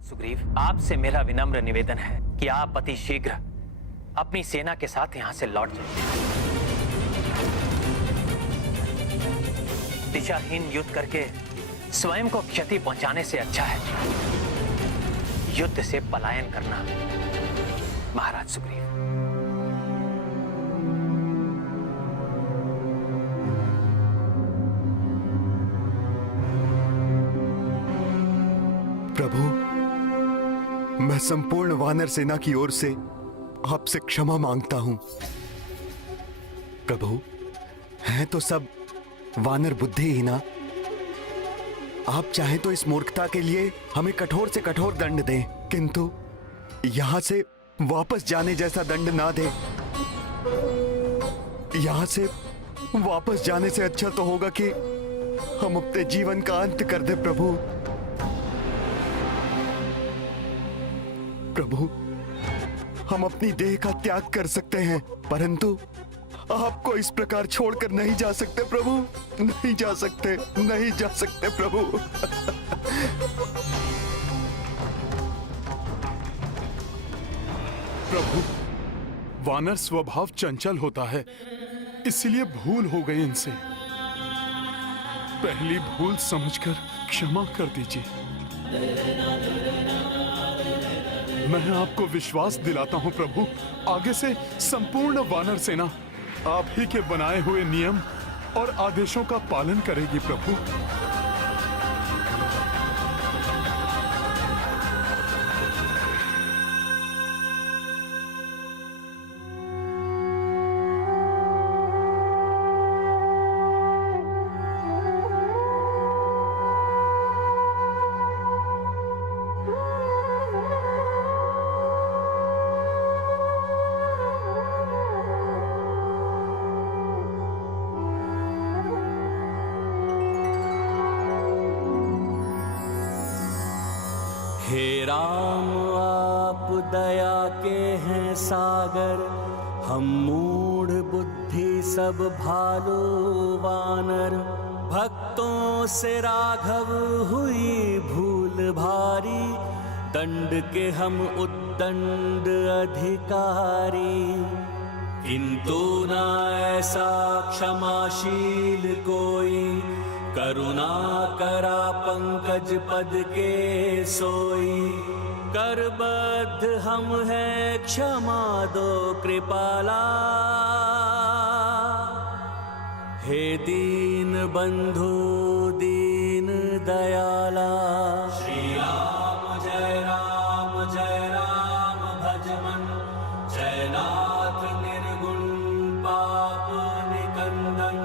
सुग्रीव, आपसे मेरा विनम्र निवेदन है कि आप अति शीघ्र अपनी सेना के साथ यहाँ से लौट जाइए। दिशाहीन युद्ध करके स्वयं को क्षति पहुंचाने से अच्छा है युद्ध से पलायन करना। महाराज सुग्रीव, प्रभु, मैं संपूर्ण वानर सेना की ओर से आपसे क्षमा मांगता हूं। प्रभु, हैं तो सब वानर बुद्धिहीना। आप चाहें तो इस मूर्खता के लिए हमें कठोर से कठोर दंड दें, किंतु यहां से वापस जाने जैसा दंड ना दें। यहां से वापस जाने से अच्छा तो होगा कि हम अपने जीवन का अंत कर दें। प्रभु, प्रभु, हम अपनी देह का त्याग कर सकते हैं, परंतु आपको इस प्रकार छोड़कर नहीं जा सकते। प्रभु, नहीं जा सकते, नहीं जा सकते प्रभु। प्रभु, वानर स्वभाव चंचल होता है, इसलिए भूल हो गई इनसे। पहली भूल समझकर क्षमा कर दीजिए। मैं आपको विश्वास दिलाता हूं प्रभु, आगे से संपूर्ण वानर सेना आप ही के बनाए हुए नियम और आदेशों का पालन करेगी प्रभु। हे राम, आप दया के हैं सागर, हम मूढ़ बुद्धि सब भालो वानर। भक्तों से राघव हुई भूल भारी, दंड के हम उद्दंड अधिकारी। किंतु ना ऐसा क्षमाशील कोई, करुणा करा पंकज पद के सोई। करबद्ध हम हैं, क्षमा दो कृपाला। हे दीन बंधु दीन दयाला। श्री राम जय राम भज मन, जय नाथ निर्गुण पाप निकंदन।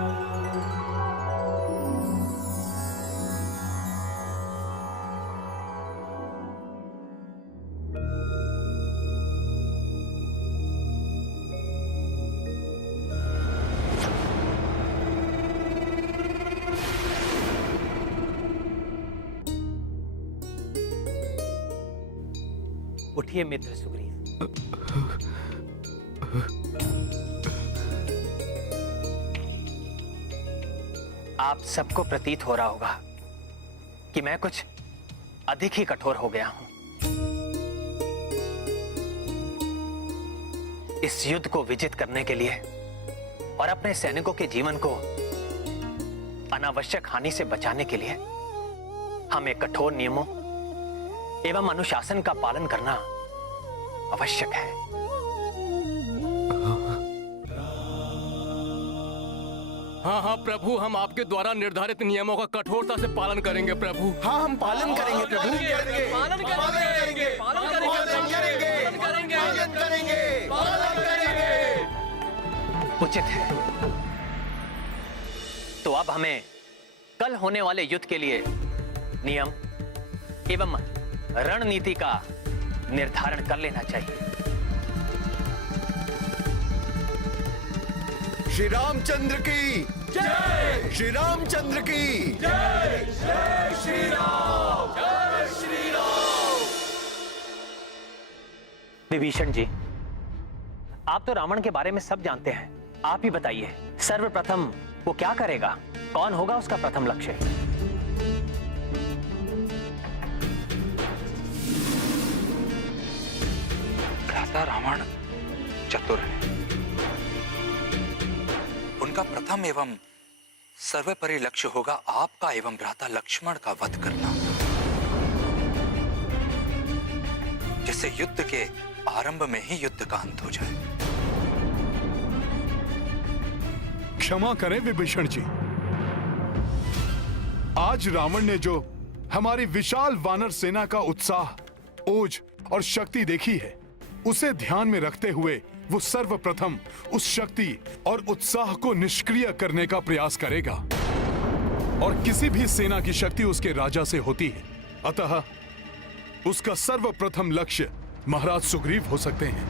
उठिए मित्र सुग्रीव। आप सबको प्रतीत हो रहा होगा कि मैं कुछ अधिक ही कठोर हो गया हूं। इस युद्ध को विजित करने के लिए और अपने सैनिकों के जीवन को अनावश्यक हानि से बचाने के लिए हमें कठोर नियमों एवं अनुशासन का पालन करना आवश्यक है। हाँ हाँ प्रभु, हम आपके द्वारा निर्धारित नियमों का कठोरता से पालन करेंगे प्रभु। हाँ, हम पालन करेंगे प्रभु। उचित है। तो अब हमें कल होने वाले युद्ध के लिए नियम एवं रणनीति का निर्धारण कर लेना चाहिए। श्री रामचंद्र की जय, श्री रामचंद्र की जय, जय श्री राम, जय श्री राम। विभीषण जी, आप तो रावण के बारे में सब जानते हैं, आप ही बताइए सर्वप्रथम वो क्या करेगा, कौन होगा उसका प्रथम लक्ष्य? रावण चतुर है। उनका प्रथम एवं सर्वोपरि लक्ष्य होगा आपका एवं भ्राता लक्ष्मण का वध करना, जिससे युद्ध के आरंभ में ही युद्ध का अंत हो जाए। क्षमा करें विभीषण जी, आज रावण ने जो हमारी विशाल वानर सेना का उत्साह, ओज और शक्ति देखी है, उसे ध्यान में रखते हुए वो सर्वप्रथम उस शक्ति और उत्साह को निष्क्रिय करने का प्रयास करेगा। और किसी भी सेना की शक्ति उसके राजा से होती है, अतः उसका सर्वप्रथम लक्ष्य महाराज सुग्रीव हो सकते हैं।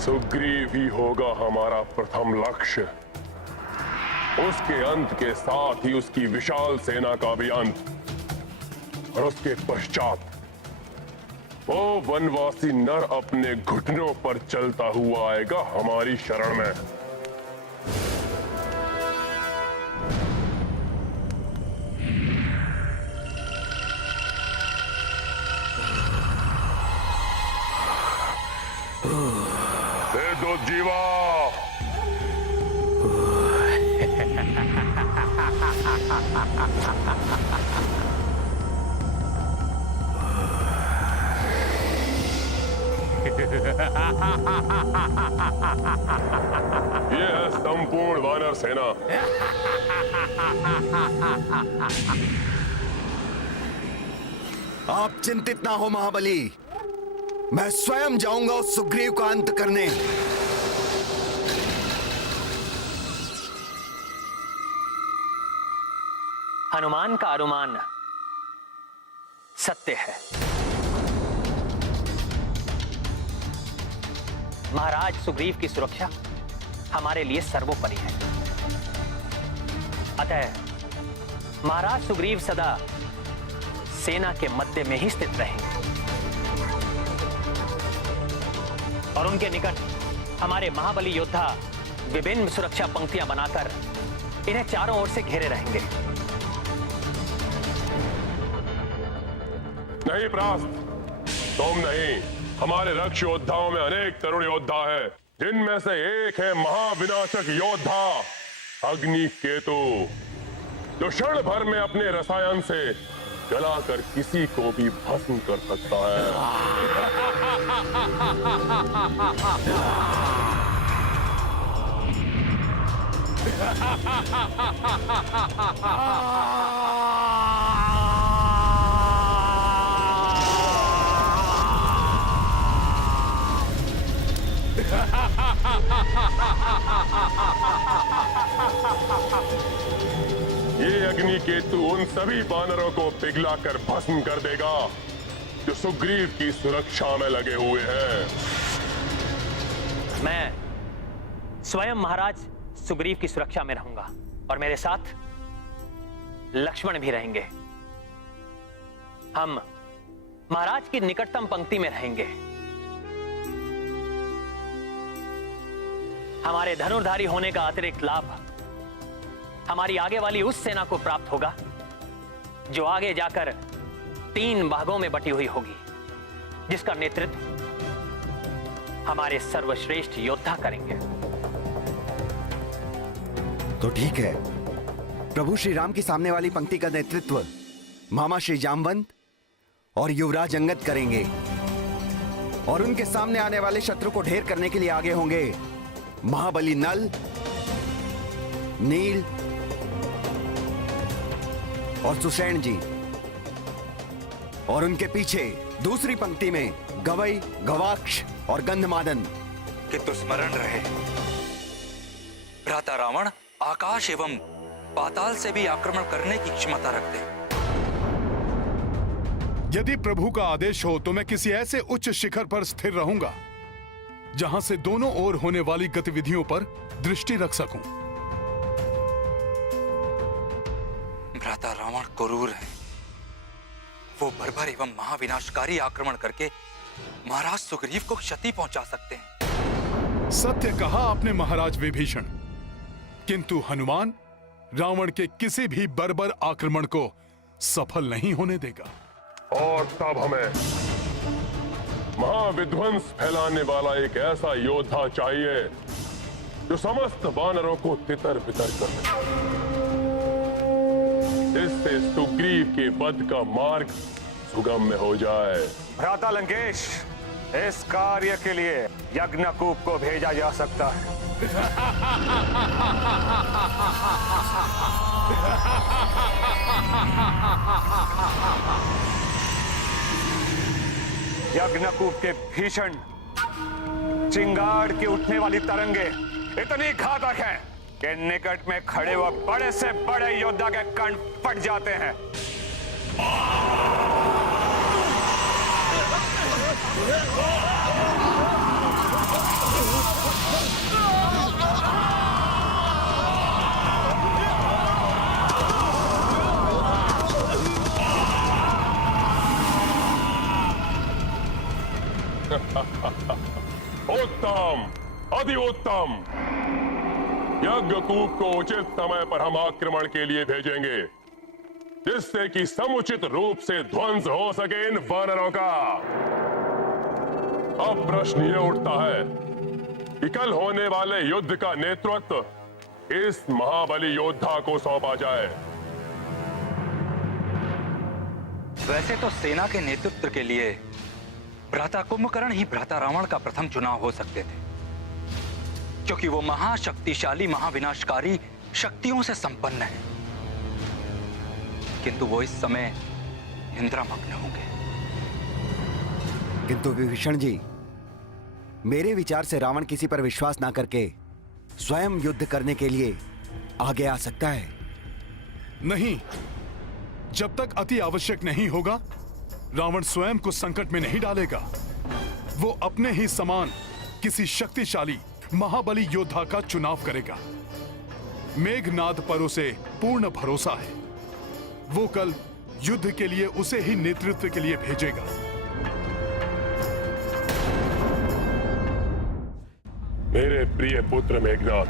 सुग्रीव ही होगा हमारा प्रथम लक्ष्य। उसके अंत के साथ ही उसकी विशाल सेना का भी अंत, और उसके पश्चात वो वनवासी नर अपने घुटनों पर चलता हुआ आएगा हमारी शरण में। दे दो जीवा। ये है संपूर्ण वानर सेना। आप चिंतित ना हो महाबली, मैं स्वयं जाऊंगा उस सुग्रीव का अंत करने। हनुमान का अनुमान सत्य है। महाराज सुग्रीव की सुरक्षा हमारे लिए सर्वोपरि है। अतः महाराज सुग्रीव सदा सेना के मध्य में ही स्थित रहेंगे और उनके निकट हमारे महाबली योद्धा विभिन्न सुरक्षा पंक्तियां बनाकर इन्हें चारों ओर से घेरे रहेंगे। नहीं प्रास्त, तुम नहीं, हमारे रक्ष योद्धाओं में अनेक तरुण योद्धा है, जिनमें से एक है महाविनाशक योद्धा अग्नि केतु, जो क्षण भर में अपने रसायन से जलाकर किसी को भी भस्म कर सकता है। ये अग्नि केतु उन सभी वानरों को पिघलाकर भस्म कर देगा जो सुग्रीव की सुरक्षा में लगे हुए हैं। मैं स्वयं महाराज सुग्रीव की सुरक्षा में रहूंगा और मेरे साथ लक्ष्मण भी रहेंगे। हम महाराज की निकटतम पंक्ति में रहेंगे। हमारे धनुर्धारी होने का अतिरिक्त लाभ हमारी आगे वाली उस सेना को प्राप्त होगा जो आगे जाकर 3 भागों में बटी हुई होगी, जिसका नेतृत्व हमारे सर्वश्रेष्ठ योद्धा करेंगे। तो ठीक है, प्रभु श्री राम की सामने वाली पंक्ति का नेतृत्व मामा श्री जामवंत और युवराज अंगद करेंगे और उनके सामने आने वाले शत्रु को ढेर करने के लिए आगे होंगे महाबली नल, नील और सुषेण जी, और उनके पीछे दूसरी पंक्ति में गवई, गवाक्ष और गंधमादन। किंतु स्मरण रहे, भ्राता रावण आकाश एवं पाताल से भी आक्रमण करने की क्षमता रखते हैं। यदि प्रभु का आदेश हो तो मैं किसी ऐसे उच्च शिखर पर स्थिर रहूंगा जहां से दोनों ओर होने वाली गतिविधियों पर दृष्टि रख सकूं। भ्राता रावण क्रूर है। वो बर्बर एवं महाविनाशकारी आक्रमण करके महाराज सुग्रीव को क्षति पहुंचा सकते हैं। सत्य कहा आपने महाराज विभीषण, किंतु हनुमान रावण के किसी भी बर्बर आक्रमण को सफल नहीं होने देगा। और तब हमें महाविध्वंस फैलाने वाला एक ऐसा योद्धा चाहिए जो समस्त वानरों को तितर बितर कर दे। इससे सुग्रीव के वध का मार्ग सुगम्य हो जाए। भ्राता लंकेश, इस कार्य के लिए यज्ञकूप को भेजा जा सकता है। यज्ञकूप के भीषण चिंगाड़ की उठने वाली तरंगे इतनी घातक हैं कि निकट में खड़े हुए बड़े से बड़े योद्धा के कण फट जाते हैं। उत्तम, अति उत्तम। यज्ञकूप को उचित समय पर हम आक्रमण के लिए भेजेंगे, जिससे कि समुचित रूप से ध्वंस हो सके इन वानरों का। अब प्रश्न यह उठता है कि कल होने वाले युद्ध का नेतृत्व इस महाबली योद्धा को सौंपा जाए। वैसे तो सेना के नेतृत्व के लिए भ्राता कुंभकर्ण ही भ्राता रावण का प्रथम चुनाव हो सकते थे, क्योंकि वो महाशक्तिशाली महाविनाशकारी शक्तियों से संपन्न है। किंतु वो इस समय निंद्रामग्न होंगे। किंतु विभीषण जी, मेरे विचार से रावण किसी पर विश्वास ना करके स्वयं युद्ध करने के लिए आगे आ सकता है। नहीं, जब तक अति आवश्यक नहीं होगा, रावण स्वयं को संकट में नहीं डालेगा। वो अपने ही समान किसी शक्तिशाली महाबली योद्धा का चुनाव करेगा। मेघनाद पर उसे पूर्ण भरोसा है। वो कल युद्ध के लिए उसे ही नेतृत्व के लिए भेजेगा। मेरे प्रिय पुत्र मेघनाद,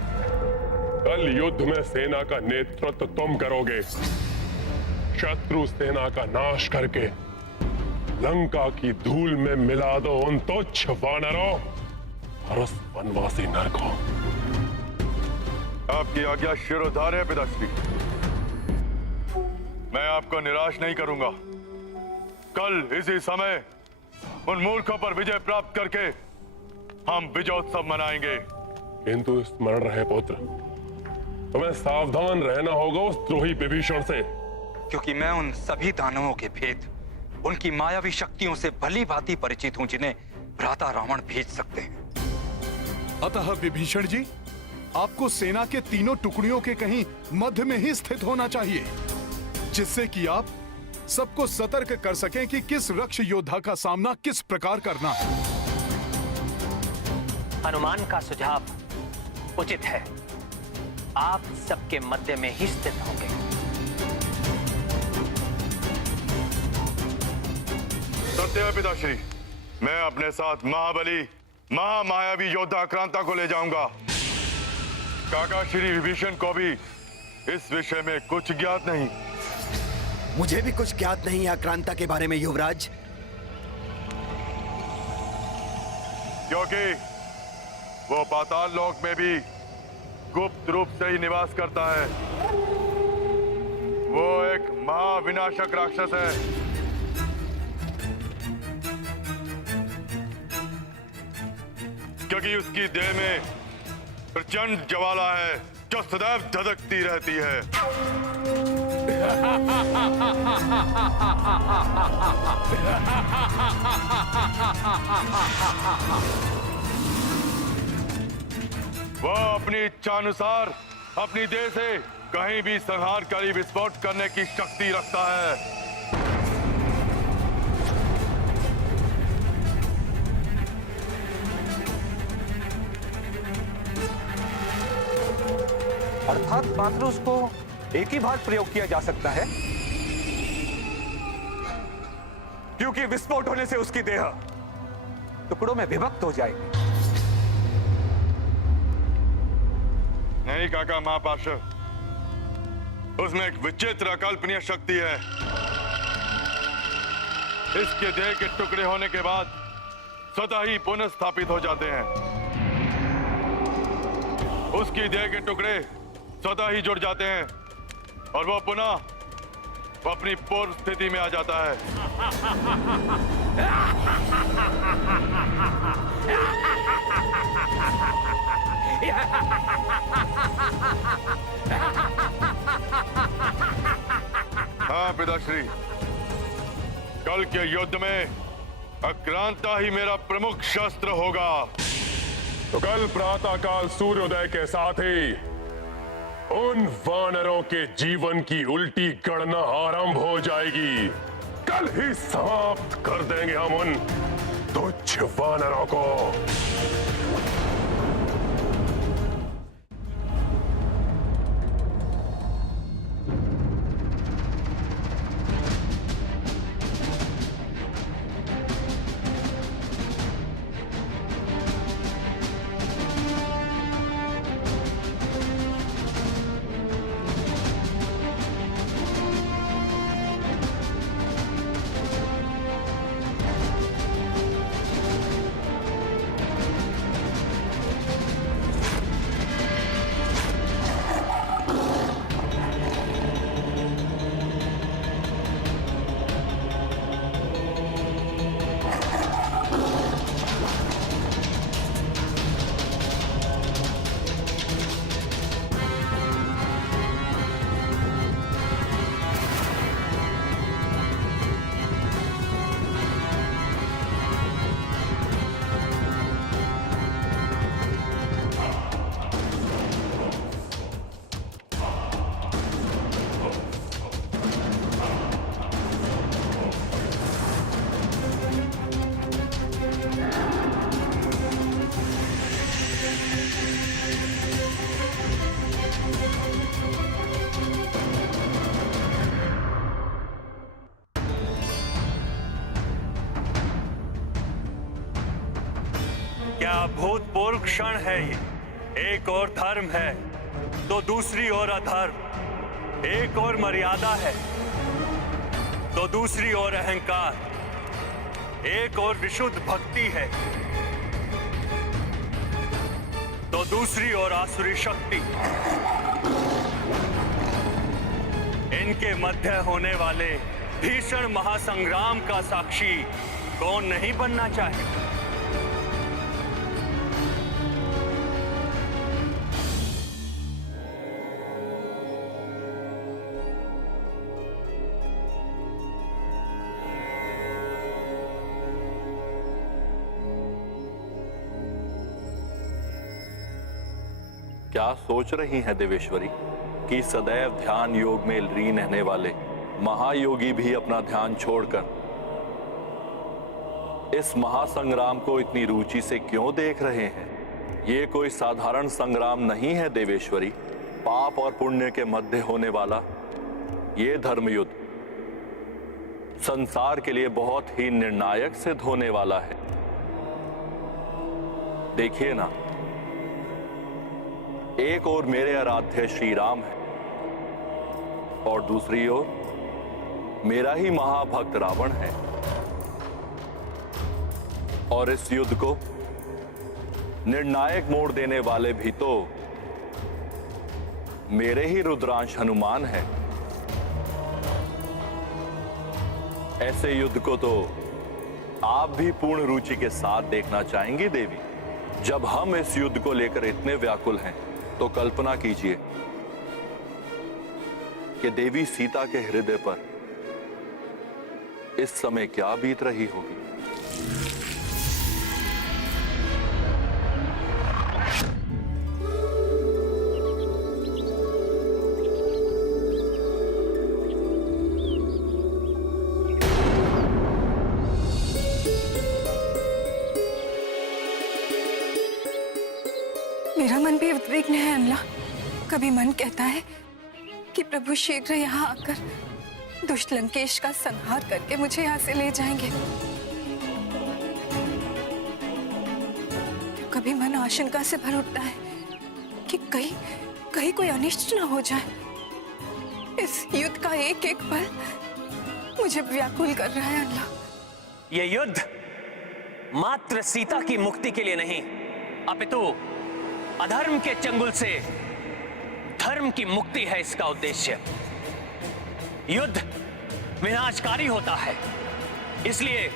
कल युद्ध में सेना का नेतृत्व तुम करोगे। शत्रु सेना का नाश करके लंका की धूल में मिला दो उन तुच्छ वानरों और उस वनवासी नर को। आपकी आज्ञा शिरोधार्य पिताश्री। मैं आपको निराश नहीं करूंगा। कल इसी समय उन मूर्खों पर विजय प्राप्त करके हम विजयोत्सव मनाएंगे। किंतु स्मरण रहे पुत्र, तुम्हें सावधान रहना होगा उस द्रोही विभीषण से, क्योंकि मैं उन सभी दानवों के भेद, उनकी मायावी शक्तियों से भली भांति परिचित हूं, जिन्हें भ्राता रावण भेज सकते हैं। अतः विभीषण जी, आपको सेना के तीनों टुकड़ियों के कहीं मध्य में ही स्थित होना चाहिए, जिससे कि आप सबको सतर्क कर सकें कि किस रक्ष योद्धा का सामना किस प्रकार करना है। हनुमान का सुझाव उचित है। आप सबके मध्य में ही स्थित होंगे। सत्य है पिताश्री। मैं अपने साथ महाबली महामायावी योद्धा आक्रांता को ले जाऊंगा। काका श्री विभीषण को भी इस विषय में कुछ ज्ञात नहीं। मुझे भी कुछ ज्ञात नहीं है आक्रांता के बारे में युवराज। क्योंकि वो पाताल लोक में भी गुप्त रूप से ही निवास करता है। वो एक महाविनाशक राक्षस है। क्योंकि उसकी देह में प्रचंड ज्वाला है जो सदैव धधकती रहती है। वह अपनी इच्छानुसार अपनी देह से कहीं भी संहारकारी विस्फोट करने की शक्ति रखता है। अर्थात मात्र उसको एक ही बार प्रयोग किया जा सकता है, क्योंकि विस्फोट होने से उसकी देह टुकड़ों में विभक्त हो जाएगी। नहीं काका महापाश, उसमें एक विचित्र अकल्पनीय शक्ति है इसके देह के टुकड़े होने के बाद स्वतः ही पुनः स्थापित हो जाते हैं। उसकी देह के टुकड़े स्वतः ही जुड़ जाते हैं और वह पुनः अपनी पूर्व स्थिति में आ जाता है। हाँ पिताश्री, कल के युद्ध में आक्रांता ही मेरा प्रमुख शस्त्र होगा। तो कल प्रातःकाल सूर्योदय के साथ ही उन वानरों के जीवन की उल्टी गणना आरंभ हो जाएगी। कल ही समाप्त कर देंगे हम उन तुच्छ वानरों को। क्या अभूतपूर्व क्षण है ये। एक और धर्म है तो दूसरी ओर अधर्म, एक और मर्यादा है तो दूसरी ओर अहंकार, एक और विशुद्ध भक्ति है तो दूसरी ओर आसुरी शक्ति। इनके मध्य होने वाले भीषण महासंग्राम का साक्षी कौन नहीं बनना चाहे। क्या सोच रही हैं देवेश्वरी कि सदैव ध्यान योग में लीन रहने वाले महायोगी भी अपना ध्यान छोड़कर इस महासंग्राम को इतनी रुचि से क्यों देख रहे हैं? ये कोई साधारण संग्राम नहीं है देवेश्वरी। पाप और पुण्य के मध्य होने वाला ये धर्मयुद्ध संसार के लिए बहुत ही निर्णायक सिद्ध होने वाला है। देखिए ना, एक ओर मेरे आराध्य श्री राम है और दूसरी ओर मेरा ही महाभक्त रावण है। और इस युद्ध को निर्णायक मोड़ देने वाले भी तो मेरे ही रुद्रांश हनुमान है। ऐसे युद्ध को तो आप भी पूर्ण रुचि के साथ देखना चाहेंगी देवी। जब हम इस युद्ध को लेकर इतने व्याकुल हैं तो कल्पना कीजिए कि देवी सीता के हृदय पर इस समय क्या बीत रही होगी। मेरा मन भी उद्विग्न है अमला। कभी मन कहता है कि प्रभु शीघ्र यहाँ आकर दुष्ट लंकेश का संहार करके मुझे यहाँ से ले जाएंगे। कभी मन आशंका से भर उठता है कि कहीं कोई अनिष्ट न हो जाए। इस युद्ध का एक एक पल मुझे व्याकुल कर रहा है अल्लाह। ये युद्ध मात्र सीता की मुक्ति के लिए नहीं, अपितु अधर्म के चंगुल से धर्म की मुक्ति है इसका उद्देश्य। युद्ध विनाशकारी होता है, इसलिए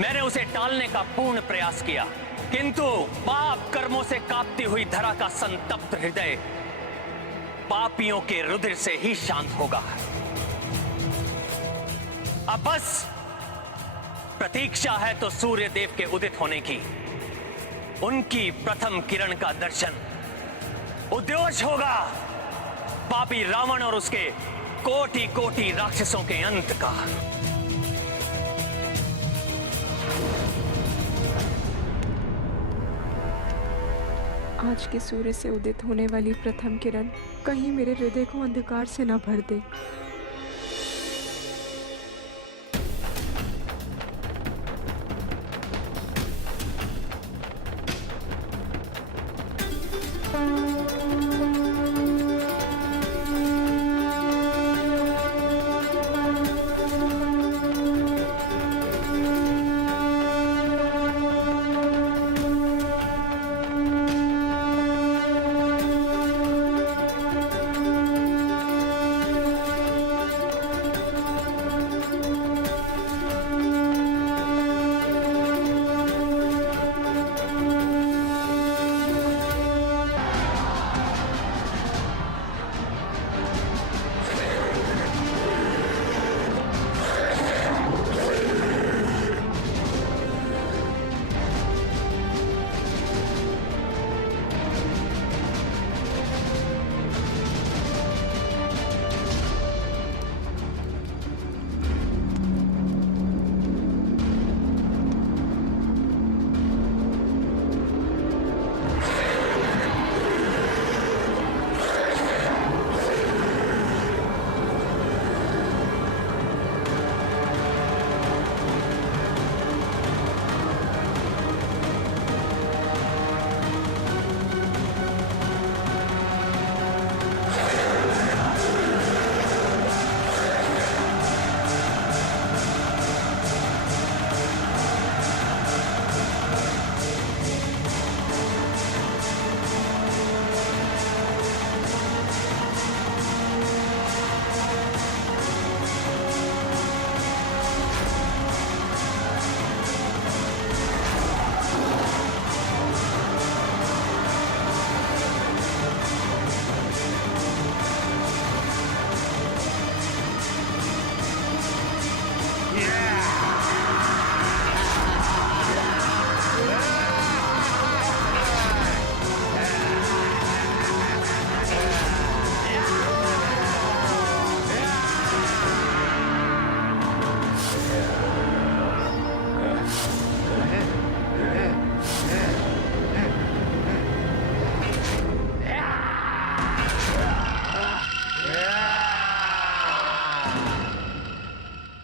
मैंने उसे टालने का पूर्ण प्रयास किया, किंतु पाप कर्मों से कांपती हुई धरा का संतप्त हृदय पापियों के रुधिर से ही शांत होगा। अब बस प्रतीक्षा है तो सूर्य देव के उदित होने की। उनकी प्रथम किरण का दर्शन उद्योष होगा पापी रावण और उसके कोटि कोटि राक्षसों के अंत का। आज के सूर्य से उदित होने वाली प्रथम किरण कहीं मेरे हृदय को अंधकार से न भर दे।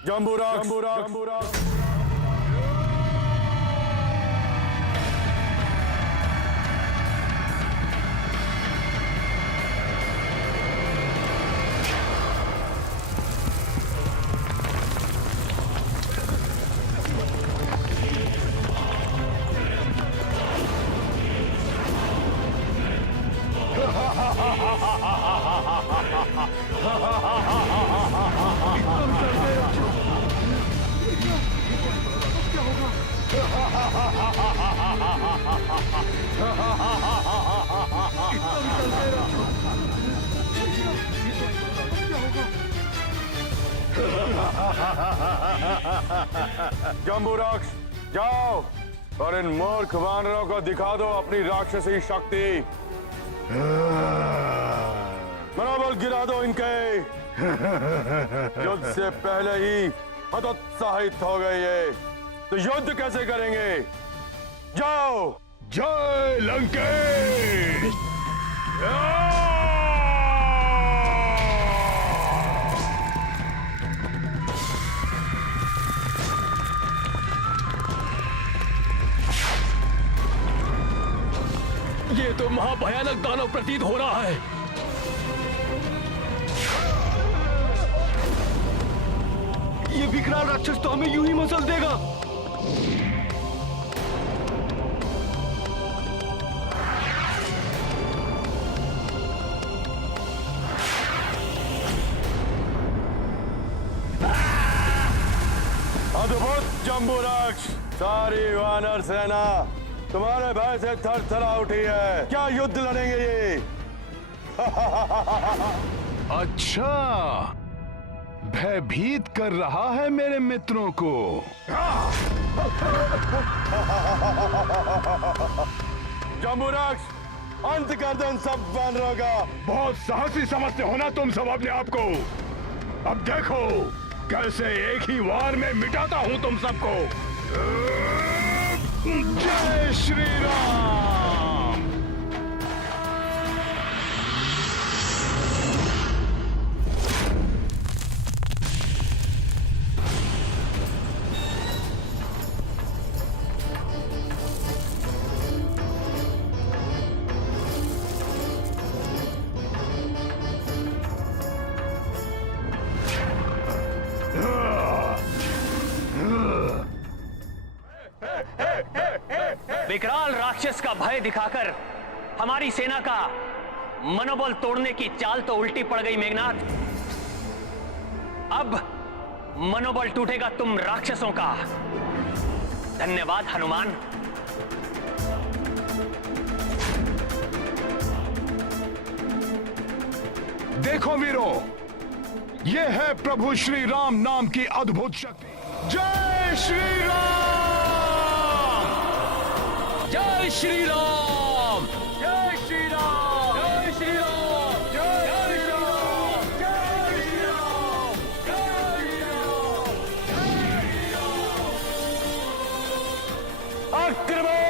जम्बूराक्ष जम्बूराक्ष जाओ और इन मूर्ख वानरों को दिखा दो अपनी राक्षसी शक्ति। मनोबल गिरा दो इनके। युद्ध से पहले ही हतोत्साहित हो गए ये, तो युद्ध कैसे करेंगे? जाओ। जय लंकेश। ये तो महाभयानक दानव प्रतीत हो रहा है। ये विकराल राक्षस तो हमें यूं ही मसल देगा। अद्भुत जम्बूराक्ष, सारी वानर सेना तुम्हारे भय से थर थरा उठी है। क्या युद्ध लड़ेंगे ये? अच्छा, भयभीत कर रहा है मेरे मित्रों को। जम्बूराक्ष, अंत कर दो इन सब वानरों का। बहुत साहसी समझते हो ना तुम सब अपने आप को। अब देखो कैसे एक ही वार में मिटाता हूं तुम सबको। जय श्री राम। विकराल राक्षस का भय दिखाकर हमारी सेना का मनोबल तोड़ने की चाल तो उल्टी पड़ गई मेघनाथ। अब मनोबल टूटेगा तुम राक्षसों का। धन्यवाद हनुमान। देखो वीरों, ये है प्रभु श्री राम नाम की अद्भुत शक्ति। जय श्री राम। जय श्री राम। जय श्री राम। जय श्री राम। जय श्री राम। जय श्री राम। जय श्री राम। आक्रमण!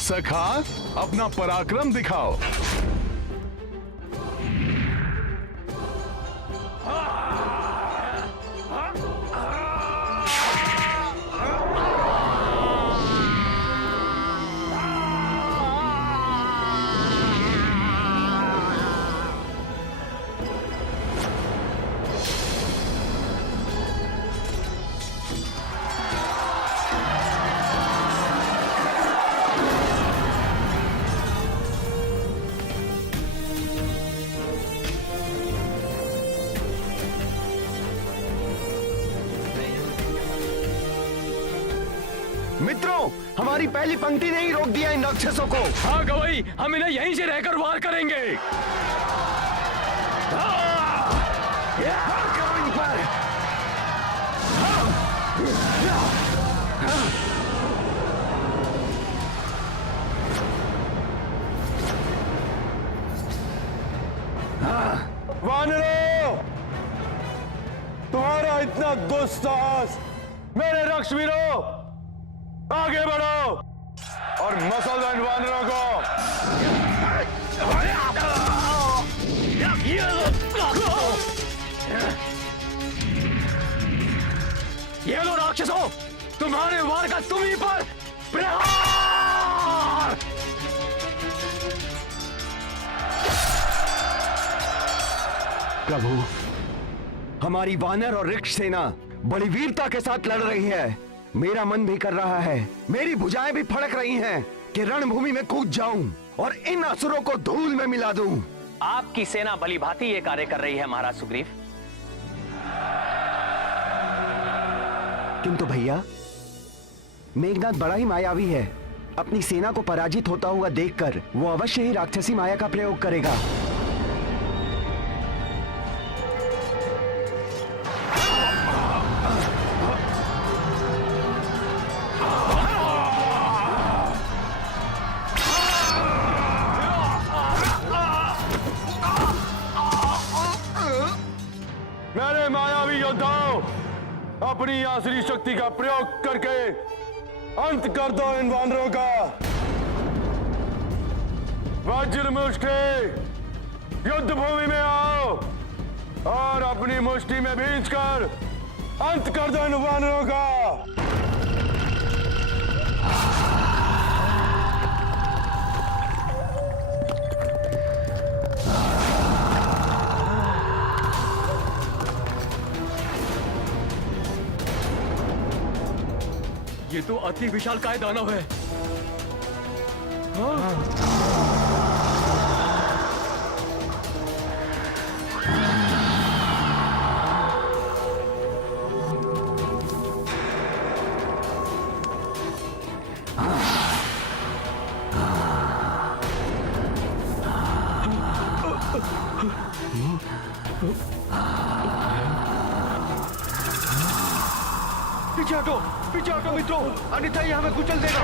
सखा, अपना पराक्रम दिखाओ। मित्रों, हमारी पहली पंक्ति ने ही रोक दिया इन राक्षसों को। हाँ गवई, हम इन्हें यहीं से रहकर वार करेंगे। वानरों, तुम्हारा इतना दुस्साहस, मेरे रक्षवीरों, आगे बढ़ो और मसल दो इन वानरों को। ये लो राक्षसों, तुम्हारे वार का तुम ही पर प्रहार। प्रभु, हमारी वानर और रिक्ष सेना बड़ी वीरता के साथ लड़ रही है। मेरा मन भी कर रहा है, मेरी भुजाएं भी फड़क रही हैं कि रणभूमि में कूद जाऊं और इन असुरों को धूल में मिला दूं। आपकी सेना भली भांति ये कार्य कर रही है महाराज सुग्रीव। किंतु भैया, मेघनाथ बड़ा ही मायावी है। अपनी सेना को पराजित होता हुआ देखकर वो अवश्य ही राक्षसी माया का प्रयोग करेगा। मेरे मायावी योद्धाओं, अपनी आसुरी शक्ति का प्रयोग करके अंत कर दो इन वानरों का। वज्र मुष्टि, युद्ध भूमि में आओ और अपनी मुष्टि में भींचकर अंत कर दो इन वानरों का। ये तो अति विशालकाय दानव है। पीछे हटो मित्रों, अन्यथा ये हमें कुचल देगा।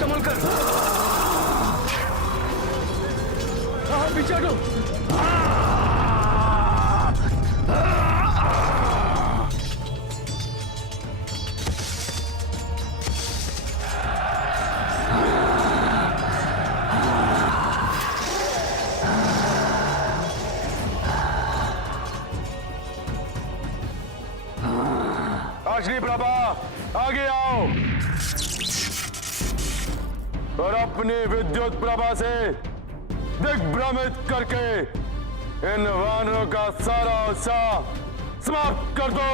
संभल कर। हाँ, पीछे हटो। अग्नि प्रभा, आगे आओ और अपनी विद्युत प्रभा से दिग्भ्रमित करके इन वानरों का सारा उत्साह समाप्त कर दो।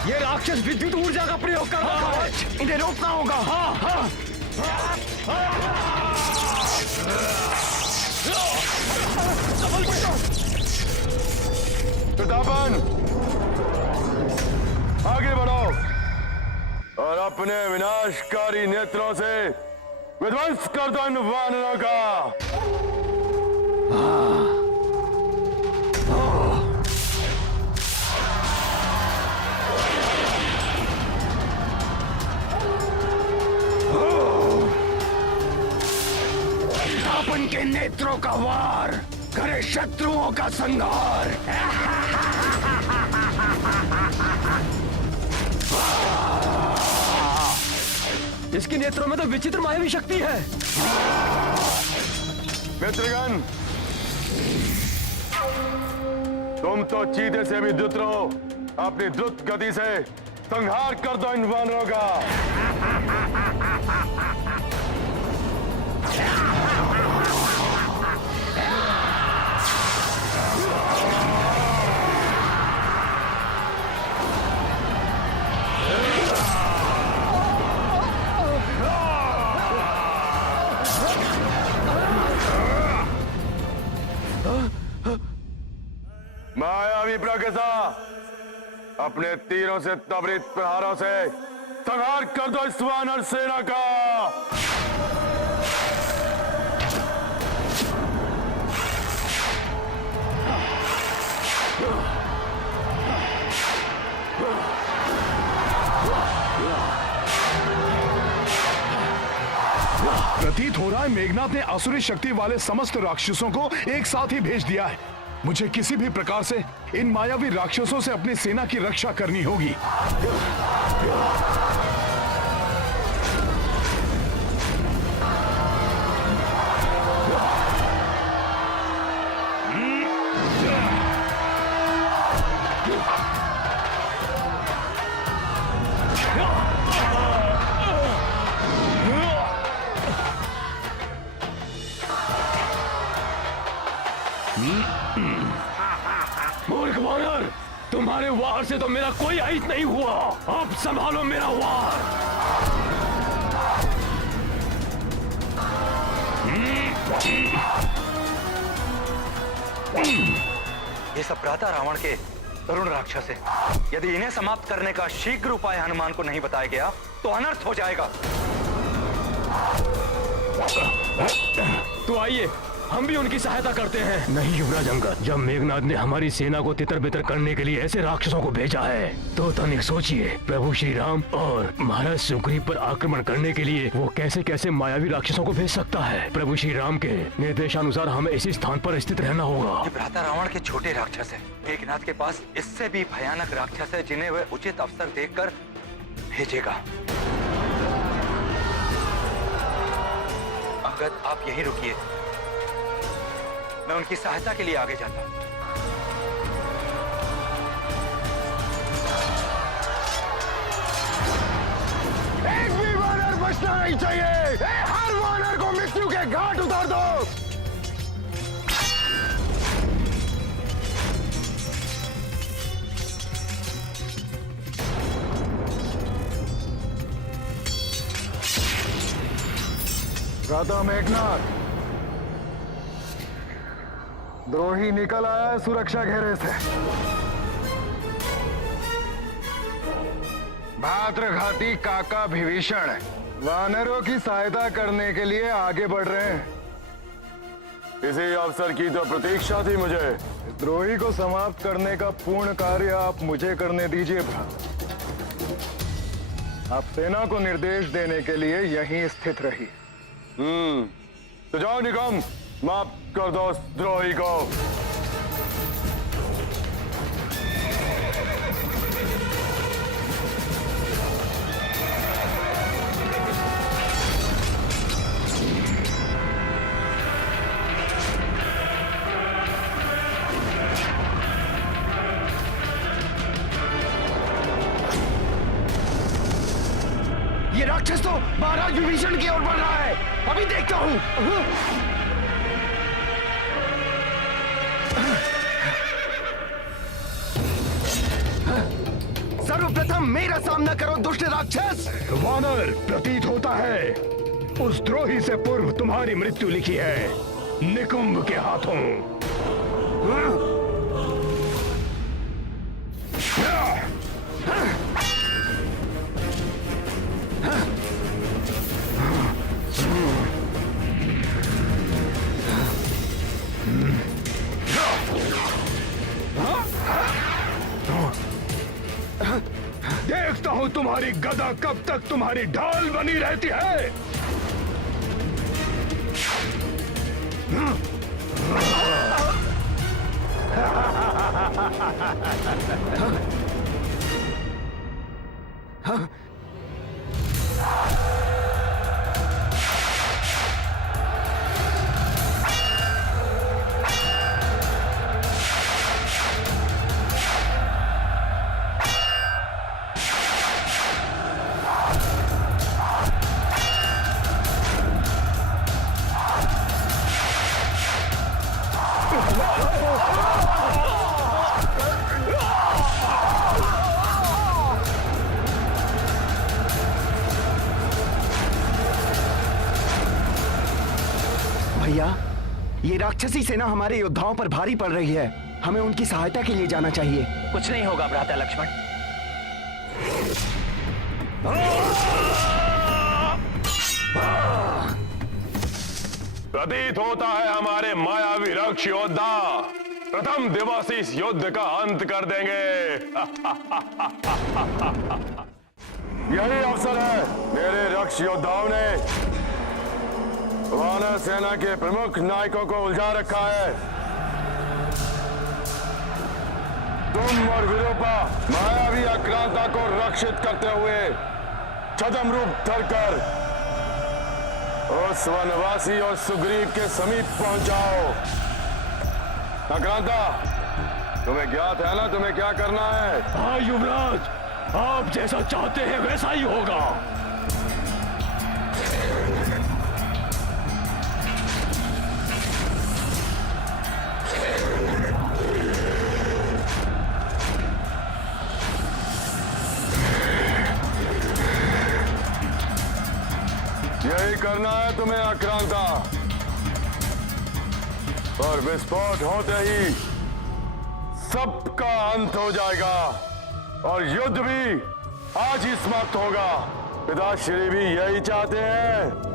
ये राक्षस विद्युत ऊर्जा का प्रयोग कर रहा है। इन्हें रोकना होगा। हाँ, हाँ। प्रतापन, आगे बढ़ो और अपने विनाशकारी नेत्रों से विध्वंस कर दो इन वानरों का। अपन के नेत्रों का वार करे शत्रुओं का संहार। इसके नेत्रों में तो विचित्र मायावी शक्ति है। मित्रगण, तुम तो चीते से भी द्रुत रहो। अपनी द्रुत गति से संहार कर दो इन वानरों का। माया मायावी प्रकृसा, अपने तीरों से त्वरित प्रहारों से संहार कर दो इस वानर सेना का। प्रतीत हो रहा है मेघनाथ ने आसुरी शक्ति वाले समस्त राक्षसों को एक साथ ही भेज दिया है। मुझे किसी भी प्रकार से इन मायावी राक्षसों से अपनी सेना की रक्षा करनी होगी। मूर्ख वानर, तुम्हारे वार से तो मेरा कोई अहित नहीं हुआ। अब संभालो मेरा वार। ये सब भ्राता रावण के तरुण राक्षस है। यदि इन्हें समाप्त करने का शीघ्र उपाय हनुमान को नहीं बताया गया तो अनर्थ हो जाएगा। तो आइए, हम भी उनकी सहायता करते हैं। नहीं युवराज अंगद, जब मेघनाथ ने हमारी सेना को तितर बितर करने के लिए ऐसे राक्षसों को भेजा है तो तनिक सोचिए, प्रभु श्री राम और महाराज सुग्रीव पर आक्रमण करने के लिए वो कैसे कैसे मायावी राक्षसों को भेज सकता है। प्रभु श्री राम के निर्देशानुसार हमें इसी स्थान पर स्थित रहना होगा। ये भ्राता रावण के छोटे राक्षस है। मेघनाथ के पास इससे भी भयानक राक्षस है जिन्हें वह उचित अवसर देखकर भेजेगा। अंगद, आप यहीं रुकिए, मैं उनकी सहायता के लिए आगे जाता हूं। एक भी वानर बचना नहीं चाहिए। हर वानर को मृत्यु के घाट उतार दो। राधा मेघनाथ, द्रोही निकल आया है सुरक्षा घेरे से। भाद्रघाती काका विभीषण वानरों की सहायता करने के लिए आगे बढ़ रहे हैं। इसी अवसर की तो प्रतीक्षा थी मुझे। इस द्रोही को समाप्त करने का पूर्ण कार्य आप मुझे करने दीजिए भ्राता। आप सेना को निर्देश देने के लिए यहीं स्थित रहिए। तो जाओ निकम, माफ कर दो उस द्रोही को। ये राक्षस तो महाराज विभीषण की ओर बढ़ रहा है। अभी देखता हूं। सर्वप्रथम मेरा सामना करो दुष्ट राक्षस। वानर, प्रतीत होता है उस द्रोही से पूर्व तुम्हारी मृत्यु लिखी है निकुंभ के हाथों। देखता हूं तुम्हारी गदा कब तक तुम्हारी ढाल बनी रहती है। भैया, ये राक्षसी सेना हमारे योद्धाओं पर भारी पड़ रही है। हमें उनकी सहायता के लिए जाना चाहिए। कुछ नहीं होगा भ्राता लक्ष्मण। प्रतीत होता है हमारे मायावी रक्ष योद्धा प्रथम दिवस इस युद्ध का अंत कर देंगे। यही अवसर है। मेरे रक्ष योद्धाओं ने वानर सेना के प्रमुख नायकों को उलझा रखा है। तुम और विरूपा मायावी आक्रांता को रक्षित करते हुए छद्म रूप धरकर उस वनवासी और सुग्रीव के समीप पहुंच जाओ। आक्रांता, तुम्हें ज्ञात है ना तुम्हें क्या करना है? हाँ युवराज, आप जैसा चाहते हैं वैसा ही होगा। यही करना है तुम्हें आक्रांता। और विस्फोट होते ही सबका अंत हो जाएगा और युद्ध भी आज ही समाप्त होगा। पिताश्री भी यही चाहते हैं।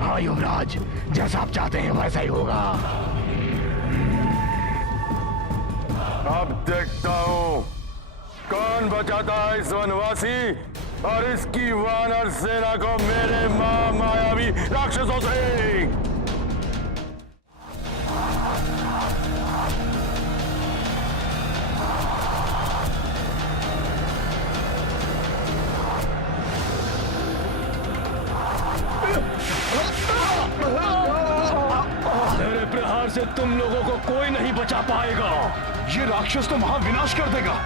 हाँ युवराज, जैसा आप चाहते हैं वैसा ही होगा। अब देखता हूं कौन बचाता है इस वनवासी और इसकी वानर सेना को मेरे मायावी राक्षसों से। मेरे प्रहार से तुम लोगों को कोई नहीं बचा पाएगा। ये राक्षस तो महाविनाश कर देगा।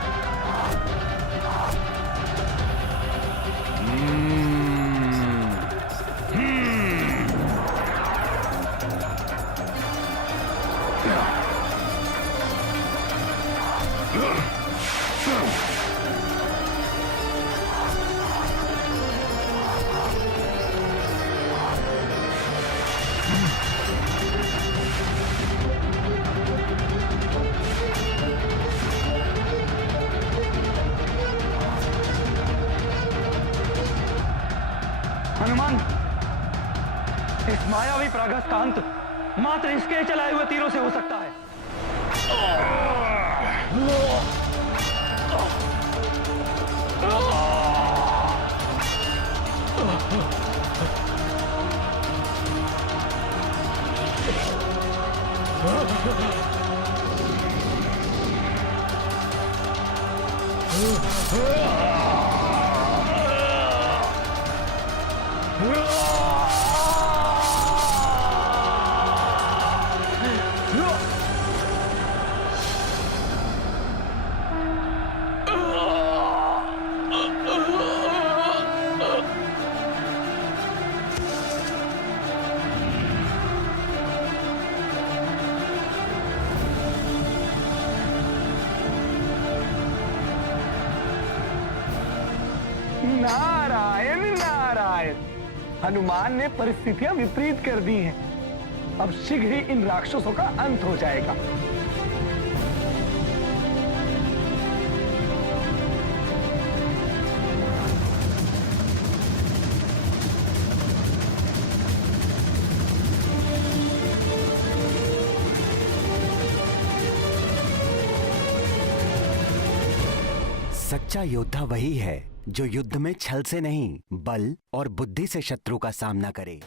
हनुमान, इस मायावी प्रागस का अंत मात्र इसके चलाए हुए तीरों से हो सकता है। नारायण नारायण, हनुमान ने परिस्थितियां विपरीत कर दी हैं। अब शीघ्र ही इन राक्षसों का अंत हो जाएगा। सच्चा योद्धा वही है जो युद्ध में छल से नहीं बल और बुद्धि से शत्रु का सामना करे।